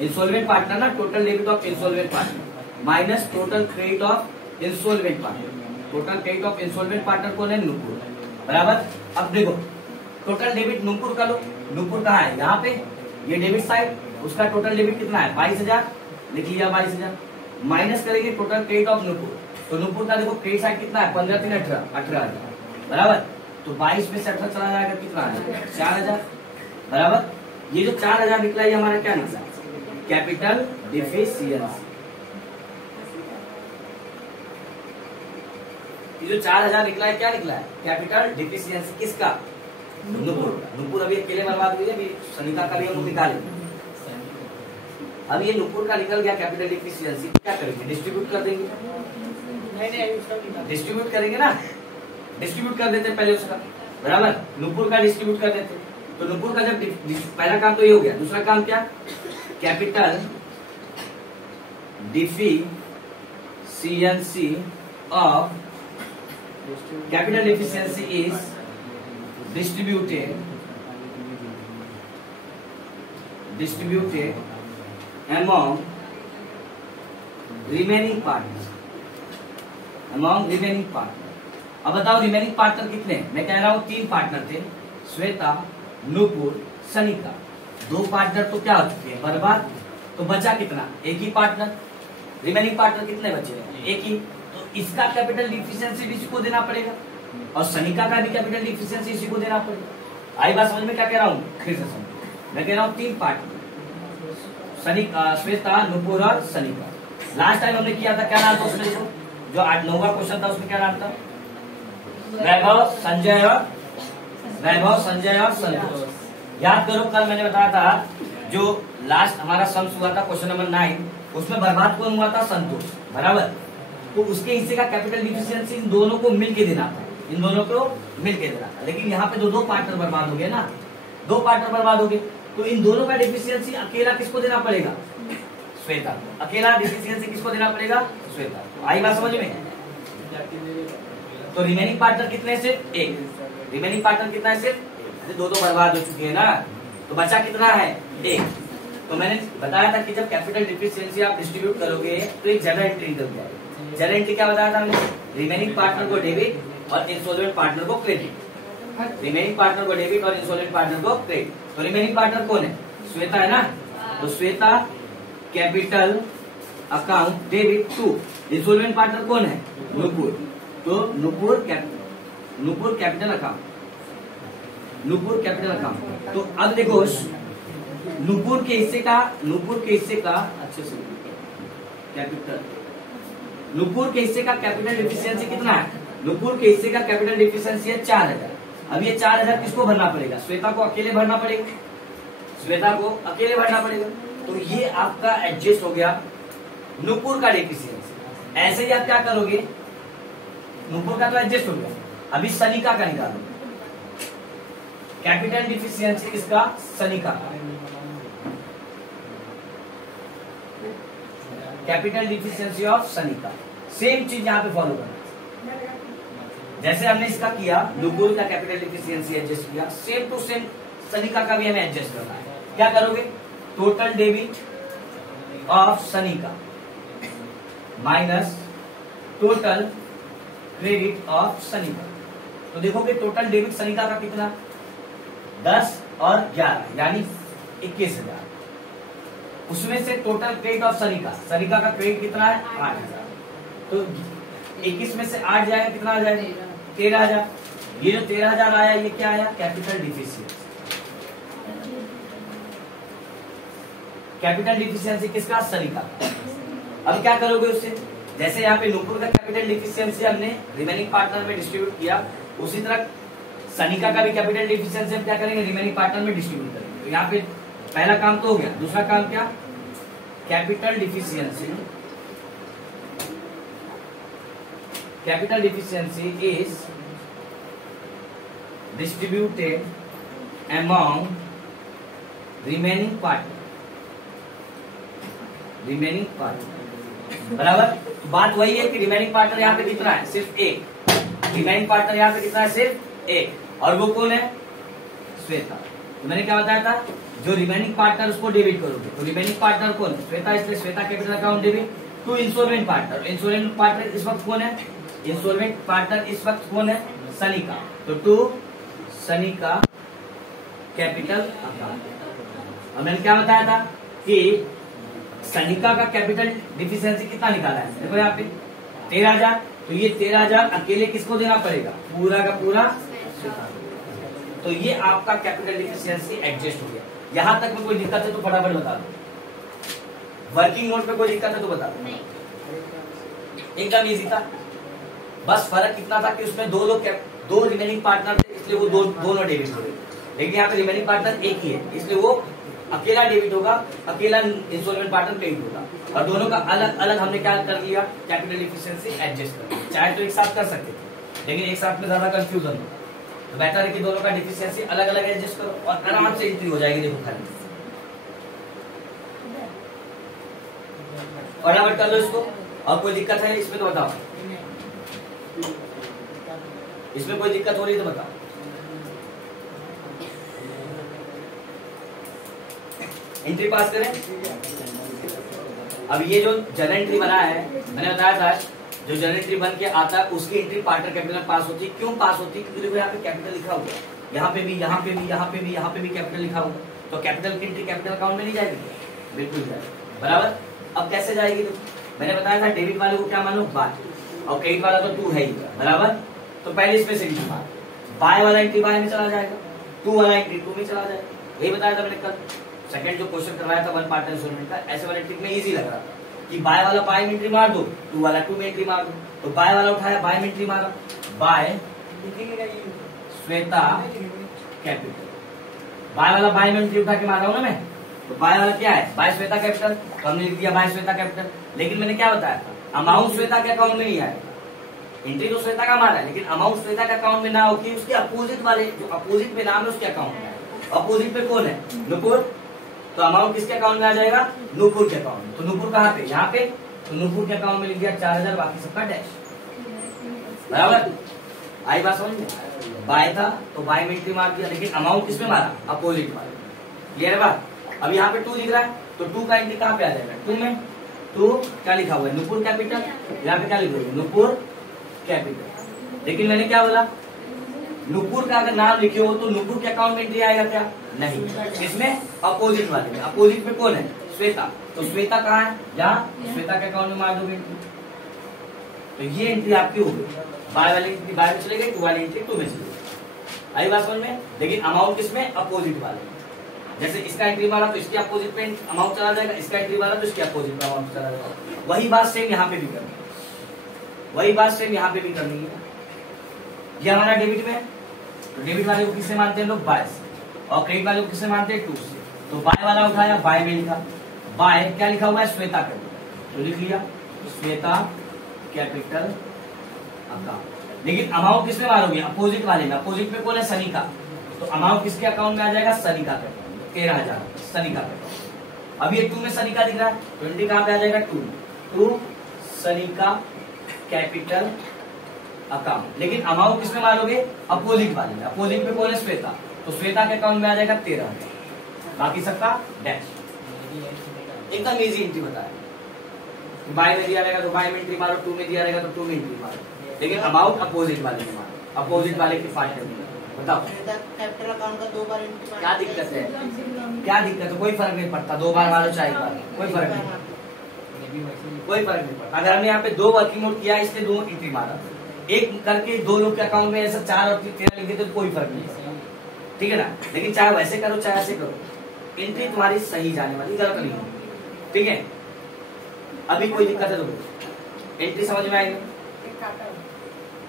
installment partner ना, total debit of installment partner minus total credit of installment partner. Total credit of installment partner कौन है, नूपुर बराबर। अब देखो टोटल डेबिट नूपुर का लो, नूपुर कहाँ है, यहाँ पे, ये डेबिट साइड, उसका टोटल डेबिट कितना है 22000, लिख लिया 22000, माइनस करेंगे टोटल क्रेडिट ऑफ नूपुर। तो नूपुर का देखो क्रेडिट साइड कितना है 15 3 18 18000 बराबर। तो 22 में से 18 चला जाएगा, कितना है 4000 बराबर। ये जो 4000 निकला ये हमारा क्या निकला, कैपिटल डिफिशियंसी। ये जो 4000 निकला है क्या निकला है, कैपिटल डिफिशियंसी किसका, नूपुर। नूपुर अभी अकेले बर्बाद हुई है, अभी सनिका का भी हम निकालेंगे। अब ये नूपुर का निकल गया कैपिटल डिफिशियंसी, क्या करेंगे, डिस्ट्रीब्यूट कर देंगे, डिस्ट्रीब्यूट करेंगे ना, डिस्ट्रीब्यूट कर देते पहले उसका बराबर, नूपुर का डिस्ट्रीब्यूट कर देते। तो नूपुर का जब पहला काम तो ये हो गया, दूसरा काम क्या, capital deficiency of, capital deficiency is distributed among remaining partners, अब बताओ रिमेनिंग पार्टनर कितने, मैं कह रहा हूं 3 पार्टनर थे, श्वेता, नूपुर, सनिका। 2 पार्टनर तो क्या हो चुके हैं, बर्बाद। तो बचा कितना, एक ही पार्टनर। रिमेनिंग पार्टनर कितने बचे, एक ही। तो इसका कैपिटल डिफिशियंसी भी इसी को देना पड़ेगा, और सनिका का भी कैपिटल डिफिशियंसी इसी को देना पड़ेगा। आई बात समझ में, क्या कह रहा हूँ, फिर से समझ, मैं कह रहा हूँ 3 पार्टनर, श्वेता, नूपुर और सनिका। लास्ट टाइम हमने किया था, क्या नाम था उसमें, जो 8-9वां क्वेश्चन था उसमें क्या नाम था, वैभव, संजय और संतोष। याद करो कल मैंने बताया था, जो लास्ट हमारा सम्स हुआ था क्वेश्चन नंबर 9, उसमें बर्बाद कौन हुआ था, संतोष बराबर। तो उसके हिस्से का कैपिटल डिफिशियंसी इन दोनों को मिलके देना था, इन दोनों को मिलके देना था। लेकिन यहाँ पे 2 पार्टनर बर्बाद हो गए ना, 2 पार्टनर बर्बाद हो गए, तो इन दोनों का डिफिशियंसी अकेला किसको देना पड़ेगा, श्वेता को। अकेला डिफिशियंसी किसको देना पड़ेगा, श्वेता को। आई बात समझ में। तो रिमेनिंग पार्टनर कितने, सिर्फ एक। रिमेनिंग पार्टनर कितना है, सिर्फ 2 बर्बाद हो चुके हैं ना, तो बचा कितना है, 1। तो मैंने बताया था कि जब कैपिटल डिफिशियंसी आप डिस्ट्रीब्यूट करोगे तो एक जनरल एंट्री निकल जाएगी। जनरल एंट्री क्या बताया था हमने, रिमेनिंग पार्टनर को डेबिट और इंस्टॉलमेंट पार्टनर को क्रेडिट। रिमेनिंग पार्टनर को डेबिट और इंस्टॉलमेंट पार्टनर को क्रेडिट। तो रिमेनिंग पार्टनर कौन है, श्वेता है ना, तो Shweta capital account debit to, installment partner कौन है, नूपुर, तो नूपुर कैपिटल अकाउंट। तो अब देखो नूपुर के हिस्से का अच्छे से कैपिटल, नूपुर के हिस्से का कैपिटल डिफिशियंसी कितना है, नूपुर के हिस्से का कैपिटल डिफिशियंसी है 4000। अब ये 4000 किसको भरना पड़ेगा, श्वेता को अकेले भरना पड़ेगा, तो ये आपका एडजस्ट हो गया नूपुर का डिफिशियंसी। ऐसे ही आप क्या करोगे, नूपुर का तो एडजस्ट हो गया, अभी सनिका का निकालो, कैपिटल डिफिशियंसी किसका, सनिका का। Capital deficiency of Sanika. Same चीज यहाँ पे फॉलो करना, जैसे हमने इसका किया, नुपुर का कैपिटल डिफिशियंसी एडजस्ट किया, सेम टू सेम सनिका का भी हमें एडजस्ट करना है। क्या करोगे, total debit of Sanika minus total credit of Sanika. तो देखोगे टोटल डेबिट सनिका का कितना, 10 और 11 यानी 21,000। उसमें से total credit of Sanika, Sanika का क्रेडिट कितना है 8,000। तो 21 में से 8 जाएगा, कितना आ जाएगा 13,000। ये जो 13,000 आया ये क्या आया, कैपिटल डिफिशियंसी। कैपिटल डिफिशियंसी किसका, सनिका। अब क्या करोगे उससे, जैसे यहाँ पे नुपुर का कैपिटल डिफिशियंसी हमने रिमेनिंग पार्टनर में डिस्ट्रीब्यूट किया, उसी तरह सनिका का भी कैपिटल डिफिशियंसी हम क्या करेंगे, रिमेनिंग पार्टनर में डिस्ट्रीब्यूट करेंगे। तो यहाँ पे पहला काम तो हो गया, दूसरा काम क्या, capital deficiency. Capital deficiency is distributed among remaining partner. Remaining partner बराबर, बात वही है कि रिमेनिंग पार्टनर यहाँ पे कितना है, सिर्फ एक। रिमेनिंग पार्टनर यहाँ पे कितना है, सिर्फ एक, और वो कौन है, श्वेता। तो मैंने क्या बताया था, जो रिमेनिंग पार्टनर उसको डेबिट करोगे, तो रिमेनिंग पार्टनर कौन, श्वेता, इसलिए Shweta capital account debit to installment partner. Installment partner इस वक्त कौन है, इंस्टॉलमेंट पार्टनर इस वक्त कौन है, सनिका। तो टू सनिका कैपिटल अकाउंट। और मैंने क्या बताया था कि सनिका का कैपिटल डिफिशियंसी कितना निकाला है, देखो यहाँ पे 13,000। तो ये 13,000 अकेले किसको देना पड़ेगा, पूरा का पूरा। तो ये आपका कैपिटल डिफिशियंसी एडजस्ट हो गया। यहां तक में कोई दिक्कत है तो फटाफट बता दो। वर्किंग नोट पे कोई दिक्कत है तो बता दो। एकदम इजी था, बस फर्क कितना था कि उसमें दो रिमेनिंग पार्टनर थे, इसलिए वो दोनों डेबिट हो गए। लेकिन यहाँ पे रिमेनिंग पार्टनर एक ही है, इसलिए वो अकेला डेबिट होगा, अकेला इंस्टॉलमेंट पार्टनर क्रेडिट होगा। और दोनों का अलग अलग हमने क्या कर लिया, कैपिटल डिफिशियंसी एडजस्ट कर लिया। चाहे तो एक साथ कर सकते थे, लेकिन एक साथ में ज्यादा कंफ्यूजन होगा, तो बेटर है कि दोनों का डिफिशियंसी अलग अलग एडजस्ट करो और आराम से एंट्री हो जाएगी। देखो खाली फटाफट कर लो इसको। और कोई दिक्कत है इसमें तो बताओ, इसमें कोई दिक्कत हो रही है तो बताओ। एंट्री पास करें। अब ये जो जर्नल एंट्री बना है, मैंने बताया था जो जर्नल एंट्री बन के आता है उसकी एंट्री पार्टनर कैपिटल में पास होती है। क्यों पास होती है, क्योंकि देखो यहाँ पे कैपिटल लिखा हुआ है, यहाँ पे भी, यहाँ पे भी, यहाँ पे भी, यहाँ पे भी कैपिटल लिखा हुआ है। तो कैपिटल की एंट्री कैपिटल अकाउंट में नहीं जाएगी, बिल्कुल जाएगी बराबर। अब कैसे जाएगी, तो मैंने बताया था डेबिट वाले को क्या मानो, बाय, और क्रेडिट वाला तो टू है ही बराबर। तो पहले इसमें से एंट्री मार, बाय वाला एंट्री बाय में चला जाएगा, टू वाला एंट्री टू में चला जाएगा। यही बताया था मैंने कल, सेकंड जो क्वेश्चन करवाया था वन पार्टनर इंस्टॉलमेंट का, ऐसे वाले ट्रिक में इजी लग रहा था कि बाय वाला बाय में एंट्री मार दो, टू वाला टू में एंट्री मार दो। तो बाय वाला उठाया, बाय में एंट्री मारा, बाय श्वेता कैपिटल। बाय वाला बाय में एंट्री उठा के मार रहा हूं ना मैं, तो बाय वाला क्या है, बाय श्वेता कैपिटल। तो हमने लिख दिया बाय श्वेता कैपिटल। लेकिन मैंने क्या बताया था, अमाउंट श्वेता के अकाउंट में नहीं आएगा। एंट्री तो श्वेता का मारा है, लेकिन अमाउंट श्वेता के अकाउंट में ना होगी, उसके अपोजिट वाले जो अपोजिट में नाम है उसके अकाउंट में। अपोजिट पे कौन है, नुपुर, तो अमाउंट किसके अकाउंट में आ जाएगा, नुपुर के अकाउंट में। तो नुपुर कहाँ पे, यहाँ पे, तो नुपुर के अकाउंट में लिख दिया 4,000, बाकी सबका डैश बराबर। आई बात समझ में, बाय था तो बाय में एंट्री मार दिया, लेकिन अमाउंट किसमें मारा, अपोजिट वाले। क्लियर है बात। अब यहाँ पे टू लिख रहा है, तो टू का एंट्री कहाँ पे आ जाएगा, टू में। टू क्या लिखा हुआ है, नुपुर कैपिटल, यहाँ पे क्या लिखा हुआ है, नुपुर कैपिटल। लेकिन मैंने क्या बोला, नुपुर का अगर नाम लिखे हो तो नुपुर के अकाउंट में एंट्री आएगा क्या, नहीं, इसमें अपोजिट वाले में। अपोजिट में कौन है, श्वेता, तो श्वेता कहाँ है, यहाँ श्वेता के अकाउंट में मार दोगे एंट्री। तो ये एंट्री आपकी हो गई, बाय वाली एंट्री बाय में चले गई, टू वाली एंट्री टू में चली गई। आई बात समझ में। लेकिन अमाउंट किसमें, अपोजिट वाले। जैसे इसका एंट्री मारा तो इसके अपोजिट पे अमाउंट चला जाएगा, इसका एंट्री मारा तो इसके अपोजिट पे अमाउंट चला जाएगा। वही बात सेम यहाँ पे भी करनी है, वही बात सेम यहाँ पे भी करनी है। ये हमारा डेबिट में, तो डेबिट वाले को किससे मानते हैं लोग, बाय से, और क्रेडिट वाले को किससे मानते हैं, टू से। तो बाय वाला उठाया, बाय में लिखा, बाय क्या लिखा हुआ है, श्वेता कैपिटल, तो लिख लिया श्वेता कैपिटल अकाउंट। लेकिन अमाउंट किसमें मारोगे, अपोजिट वाले में। अपोजिट में कौन है, सनिका, तो अमाउंट किसके अकाउंट में आ जाएगा, सनिका के अकाउंट में, 13,000 सनिका के अकाउंट। अब ये 2 में सनिका दिख रहा है, 20 कहां पे आ जाएगा 2 सनिका कैपिटल अकाउंट। लेकिन अमाउंट किसमें मारोगे? अपोजिट वाले में। अपोजिट में कौन है? श्वेता। तो श्वेता के अकाउंट में आ जाएगा 13, बाकी सबका डैश। एकदम इजी एंट्री बताया। बाय में दिया रहेगा तो बाय में एंट्री मारो, 2 में दिया रहेगा तो 2 में एंट्री मारो, लेकिन अमाउंट अपोजिट वाले में मारो, अपोजिट वाले के पार्ट में। बताओ कैपिटल अकाउंट का 2 बार एंट्री क्या दिक्कत है? क्या दिक्कत है? कोई फर्क नहीं पड़ता, 2 बार मारो चाहे 1 बार, कोई फर्क नहीं, कोई फर्क नहीं पड़ता। अगर हमने यहाँ पे 2 वर्किंग नोट किया, इसलिए 2 एंट्री मारा, एक करके 2 लोग के अकाउंट में ऐसा 4 और 13 लिखे तो कोई फर्क नहीं पड़ता, ठीक है ना। लेकिन चाहे वैसे करो चाहे ऐसे करो, एंट्री तुम्हारी सही जाने वाली, गलत नहीं होगी, ठीक है। अभी कोई दिक्कत है तो एंट्री समझ में आएगी?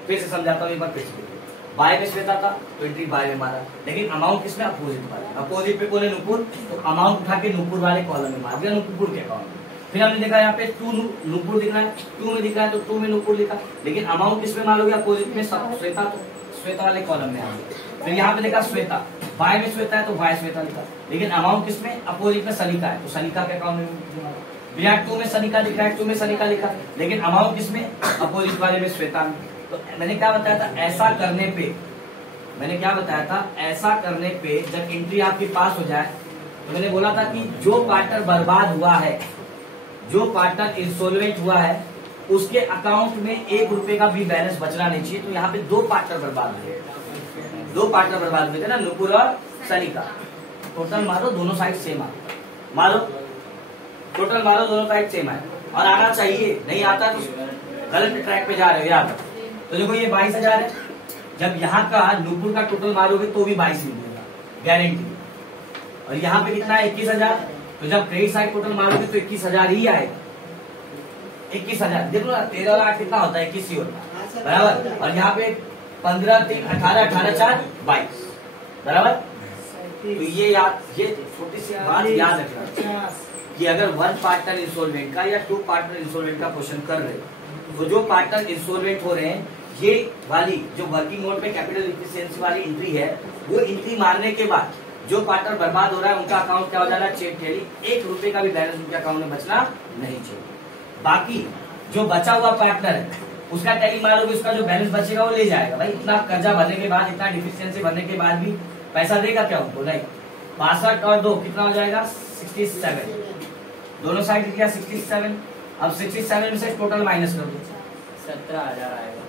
फिर से समझाता हूँ एक बार फिर से। बाय में श्वेता था तो एंट्री बाय में मारा, लेकिन अमाउंट किसमें? अपोजिट वाले। अपोजिट पे कौन है? नुपुर। तो अमाउंट उठा के नुपुर वाले कॉलम में मार दिया, नुपुर के अकाउंट में। फिर हमने देखा यहाँ पे 2 नुपुर दिख रहा है, 2 में दिख रहा है तो 2 में नुपुर लिखा, लेकिन अमाउंट किसमें मारोगे? अपोजिट में श्वेता, तो श्वेता वाले कॉलम में आ गया। फिर यहाँ पे देखा श्वेता, बाय में श्वेता है तो बाय श्वेता लिखा, लेकिन अमाउंट किसमें? अपोजिट में सनिका है, तो सनिका के अकाउंट में। यहाँ 2 में सनिका लिखा है, 2 में सनिका लिखा, लेकिन अमाउंट किसमें? अपोजिट वाले में श्वेता में। तो मैंने क्या बताया था? ऐसा करने पे, मैंने क्या बताया था? ऐसा करने पे जब एंट्री आपके पास हो जाए तो मैंने बोला था कि जो पार्टनर बर्बाद हुआ है, जो पार्टनर इंसॉल्वेंट हुआ है, उसके अकाउंट में 1 रुपए का भी बैलेंस बचना नहीं चाहिए। तो यहाँ पे 2 पार्टनर बर्बाद हुए, 2 पार्टनर बर्बाद हुए थे ना, नुपुर और सनिका। टोटल मारो, दोनों साइड सेम आए, मारो टोटल मारो, दोनों साइड सेम आए, और आना चाहिए। नहीं आता तो गलत ट्रैक पे जा रहे हो यार। तो देखो ये 22,000 है, जब यहाँ का नुपुर का टोटल मारोगे तो भी 22 मिलेगा गारंटी। और यहाँ पे कितना है? 21,000। तो जब क्रेडिट साइड टोटल मारोगे तो 21,000 ही आएगा, 21,000। देखो ना, 13 और 8 कितना होता है? 21 ही होता है, बराबर। और यहाँ पे 15, 3, 18, 18, 4, 22, बराबर। तो ये छोटी सी बात याद रखना कि अगर 1 पार्टनर इंसॉल्वेंट का या 2 पार्टनर इंसॉल्वेंट का क्वेश्चन कर रहे हो, तो जो पार्टनर इंसॉल्वेंट हो रहे हैं, ये वाली जो वर्किंग नोट में कैपिटल इफिशिएंसी वाली एंट्री है, वो एंट्री मारने के बाद जो पार्टनर बर्बाद हो रहा है उनका अकाउंट क्या हो जाना? Check tele. 1 रुपए का भी बैलेंस उनके अकाउंट में बचना नहीं चाहिए। बाकी जो बचा हुआ पार्टनर है उसका टैली मारोगे, उसका जो बैलेंस बचेगा वो ले जाएगा। भाई इतना कर्जा भरने के बाद, इतना डिफिशियंसी भरने के बाद भी पैसा देगा क्या उनको? नहीं। 62 और 2 कितना हो जाएगा? 67। दोनों साइड किया 67। अब 67 में से टोटल माइनस कर दो, 17,000 आएगा।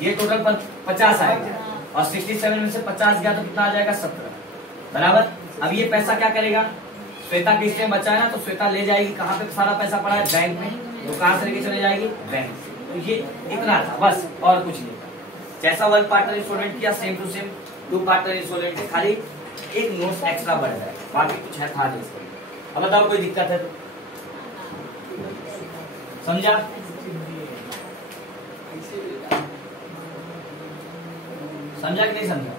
ये टोटल 50 आएगा, और 67 में से 50 गया तो कितना आ जाएगा? 17, बराबर। अब ये पैसा क्या करेगा? श्वेता के हिस्से में बचा है ना, तो श्वेता ले जाएगी। कहाँ पे सारा पैसा पड़ा है? बैंक में। तो कहाँ से लेके चले जाएगी? बैंक से। तो ये इतना था बस, और कुछ नहीं था। जैसा 1 पार्टनर इंस्टॉलमेंट किया, same to same 2 partner installment है, खाली एक नोट एक्स्ट्रा बढ़ जाए, बाकी कुछ है था नहीं। अब बताओ कोई दिक्कत है तो? समझा? समझा कि नहीं समझा?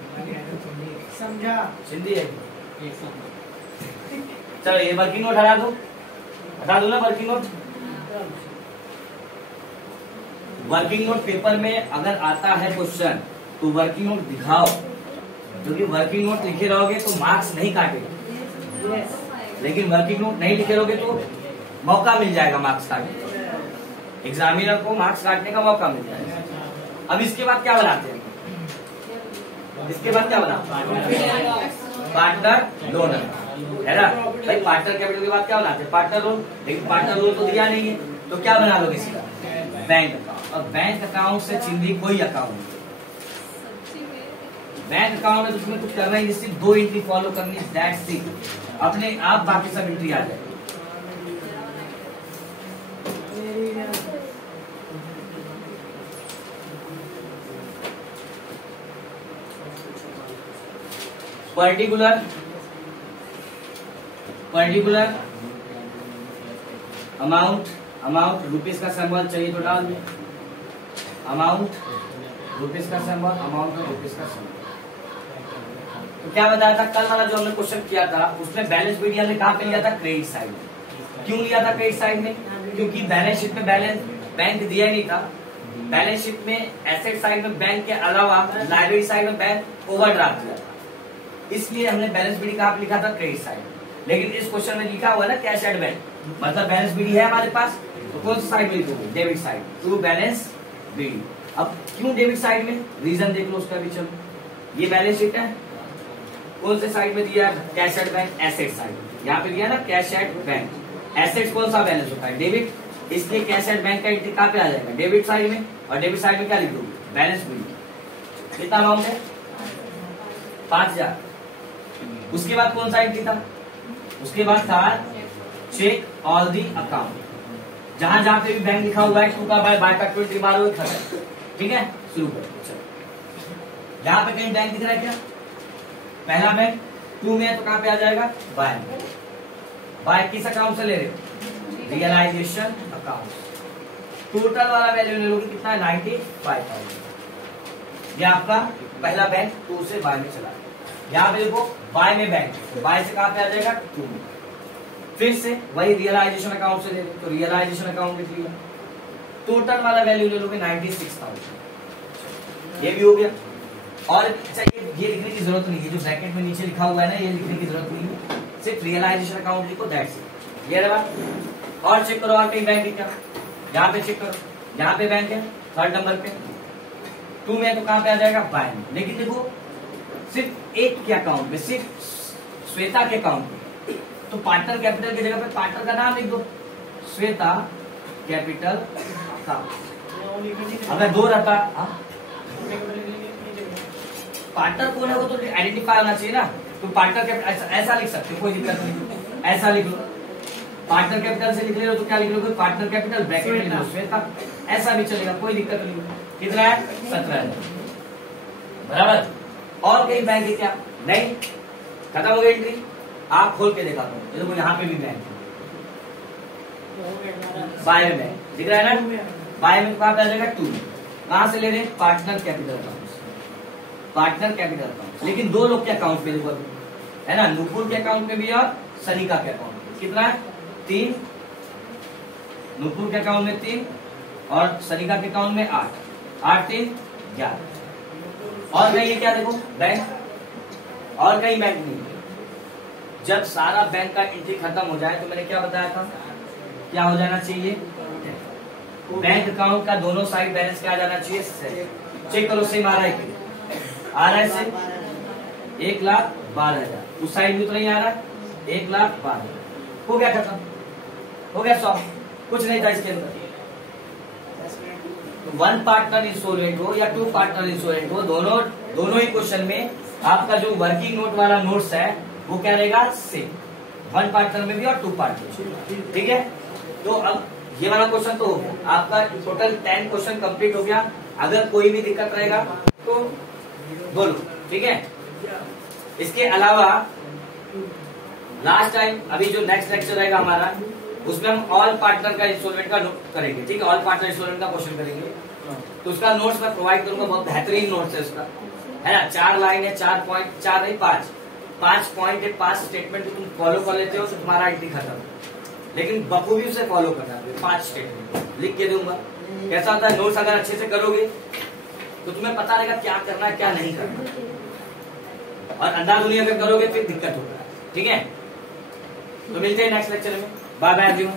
समझा। सिंधी है। चलो ये वर्किंग नोट हटा दो, हटा दो ना working note. Working note paper में अगर आता है क्वेश्चन तो वर्किंग नोट दिखाओ, क्योंकि वर्किंग नोट लिखे रहोगे तो मार्क्स नहीं काटेंगे, लेकिन वर्किंग नोट नहीं लिखे रहोगे तो मौका मिल जाएगा मार्क्स काटने का, एग्जामिनर को मार्क्स काटने का मौका मिल जाएगा। अब इसके बाद क्या बनाते हैं? इसके बाद क्या बना? पार्टनर लोन है ना भाई। पार्टनर कैपिटल के बाद क्या बनाते हैं? Partner loan. लेकिन पार्टनर लोन तो दिया नहीं है, तो क्या बना लोगे सीधा? Bank account. और बैंक अकाउंट से चिंदी कोई अकाउंट नहीं। बैंक अकाउंट में तुम्हें कुछ करना ही, सिर्फ 2 एंट्री फॉलो करनी, दैट्स इट। अपने आप बाकी सब एंट्री आ जाएगी। पर्टिकुलर अमाउंट रुपीज का सिंबल चाहिए तो डाल दो। अमाउंट रुपीज का सिंबल, अमाउंट में रुपीज का सिंबल। तो क्या बताया था कल वाला जो हमने क्वेश्चन किया था, उसमें बैलेंस शीट हमने कहाँ पे लिया था? क्रेडिट साइड में। क्यों लिया था क्रेडिट साइड में? क्योंकि बैलेंस शीट में बैलेंस बैंक दिया नहीं था। बैलेंस शीट में एसेट साइड में बैंक के अलावा लायबिलिटी साइड में बैंक ओवरड्राफ्ट दिया था, इसलिए हमने बैलेंस शीट कहाँ पे लिखा था? Credit side. लेकिन इस क्वेश्चन में लिखा हुआ है ना कैश एट बैंक, मतलब बैलेंस बीडी है हमारे पास, तो कौन सी साइड में लिखोगे? Debit side, to balance B D. अब क्यों डेबिट साइड में? रीजन देख लो उसका भी। चलो, ये बैलेंस शीट है, कौन से साइड में दिया? Cash at bank, asset side. यहाँ पे दिया ना कैश एट बैंक, एसेट कौन सा बैलेंस होता है? डेबिट, इसलिए कैश एट बैंक का एंट्री कहाँ पे आ जाएगा? डेबिट साइड में। और डेबिट साइड में क्या लिख दोगे? Balance BD. कितना अमाउंट है? 5000। उसके बाद कौन सा एंट्री था? उसके बाद था चेक ऑल दी अकाउंट। जहां जहां पे भी बैंक लिखा हुआ है, टू का बाय का 20 मारो, खत्म। ठीक है, शुरू करो। चलो, यहाँ पे कहीं बैंक दिख रहा है क्या? पहला बैंक 2 में है तो कहां पे आ जाएगा? बाय। बाय किस अकाउंट से ले रहे हो? Realisation account. टोटल वाला वैल्यू ले लोगे कितना है? 95,000। ये आपका पहला बैंक 2 से बाय में चला। यहाँ पे देखो बाय में बैंक, बाय से कहां पे आ जाएगा? 2 में। फिर से वही रियलाइजेशन अकाउंट से ले लो, तो रियलाइजेशन अकाउंट लिख लिया। टोटल वाला वैल्यू ले लोगे 96,000। ये भी हो गया। और अच्छा, ये लिखने की जरूरत नहीं है, जो ब्रैकेट में नीचे लिखा हुआ है ना, ये लिखने की जरूरत नहीं है, सिर्फ रियलाइजेशन अकाउंट लिखो, दैट्स इट। ये रहा। और चेक करो और कहीं बैंक है क्या? यहाँ पे चेक करो, यहाँ पे बैंक है 3rd नंबर पे, 2 में है तो कहां पे आ जाएगा? बाय में। लेकिन देखो सिर्फ एक के अकाउंट में, सिर्फ श्वेता के अकाउंट में, तो पार्टनर कैपिटल की जगह पे पार्टनर का नाम लिख दो, श्वेता कैपिटल अकाउंट। अगर 2 रहता, पार्टनर कौन है वो तो आइडेंटिफाई होना चाहिए ना, तो पार्टनर कैपिटल ऐसा लिख सकते हो, कोई दिक्कत नहीं, ऐसा लिख लो। पार्टनर कैपिटल से लिख ले तो क्या लिख लो? पार्टनर कैपिटल ब्रैकेट में लिख लो श्वेता, ऐसा भी चलेगा, कोई दिक्कत नहीं। कितना है? 17,000। बराबर। और कहीं बैंक है क्या? नहीं, खत्म हो गई एंट्री। आप खोल के देखा दो, ये देखो यहाँ पे भी बैंक है, बाय में बैंक दिख रहा है ना? बाय में कहां पे आ जाएगा? 2 में। कहां से ले रहे हैं? Partner capital account, partner capital account. लेकिन 2 लोग के अकाउंट पे देखो है ना, नुपुर के अकाउंट में भी और सनिका के अकाउंट में। कितना है? 3। नुपुर के अकाउंट में 3 और सनिका के अकाउंट में 8। 8 3 11। और कहीं है क्या? देखो बैंक, और कहीं बैंक नहीं। जब सारा बैंक का एंट्री खत्म हो जाए तो मैंने क्या बताया था, क्या हो जाना चाहिए? बैंक अकाउंट का दोनों साइड बैलेंस क्या आ जाना चाहिए? चेक करो, सेम आ रहा है? आ रहा है से 1,12,000। उस साइड भी तो नहीं आ रहा, 1,12,000। हो गया खत्म, हो गया सॉल्व, कुछ नहीं था इसके अंदर। 1 पार्टनर इंस्टॉलमेंट हो या 2 पार्टनर इंस्टॉलमेंट हो, दोनों ही क्वेश्चन में आपका जो वर्किंग नोट वाला नोट्स है वो क्या रहेगा? सेम। 1 पार्टनर में भी और 2 पार्टनर। ठीक है, तो अब ये वाला क्वेश्चन तो हो गया आपका, टोटल 10 क्वेश्चन कंप्लीट हो गया। अगर कोई भी दिक्कत रहेगा तो बोलो, ठीक है। इसके अलावा लास्ट टाइम अभी जो नेक्स्ट लेक्चर रहेगा हमारा, उसमें हम ऑल पार्टनर का इंस्टॉलमेंट का करेंगे। ठीक है, ऑल पार्टनर इंस्टॉलमेंट का क्वेश्चन करेंगे, तो उसका नोट्स मैं प्रोवाइड करूंगा, बहुत बेहतरीन नोट्स है उसका, है ना। 4 लाइन है, 4 पॉइंट, 4 नहीं 5 पॉइंट है, 5 स्टेटमेंट तुम फॉलो कर लेते हो तो तुम्हारा एंट्री खत्म। लेकिन बखूबी उसे फॉलो करना है, 5 स्टेटमेंट लिख के दूंगा। कैसा होता है, नोट्स अगर अच्छे से करोगे तो तुम्हें पता रहेगा क्या करना है क्या नहीं करना, और अंधाधुनी अगर करोगे फिर दिक्कत होगा। ठीक है, तो मिलते हैं नेक्स्ट लेक्चर में। Bye bye everyone.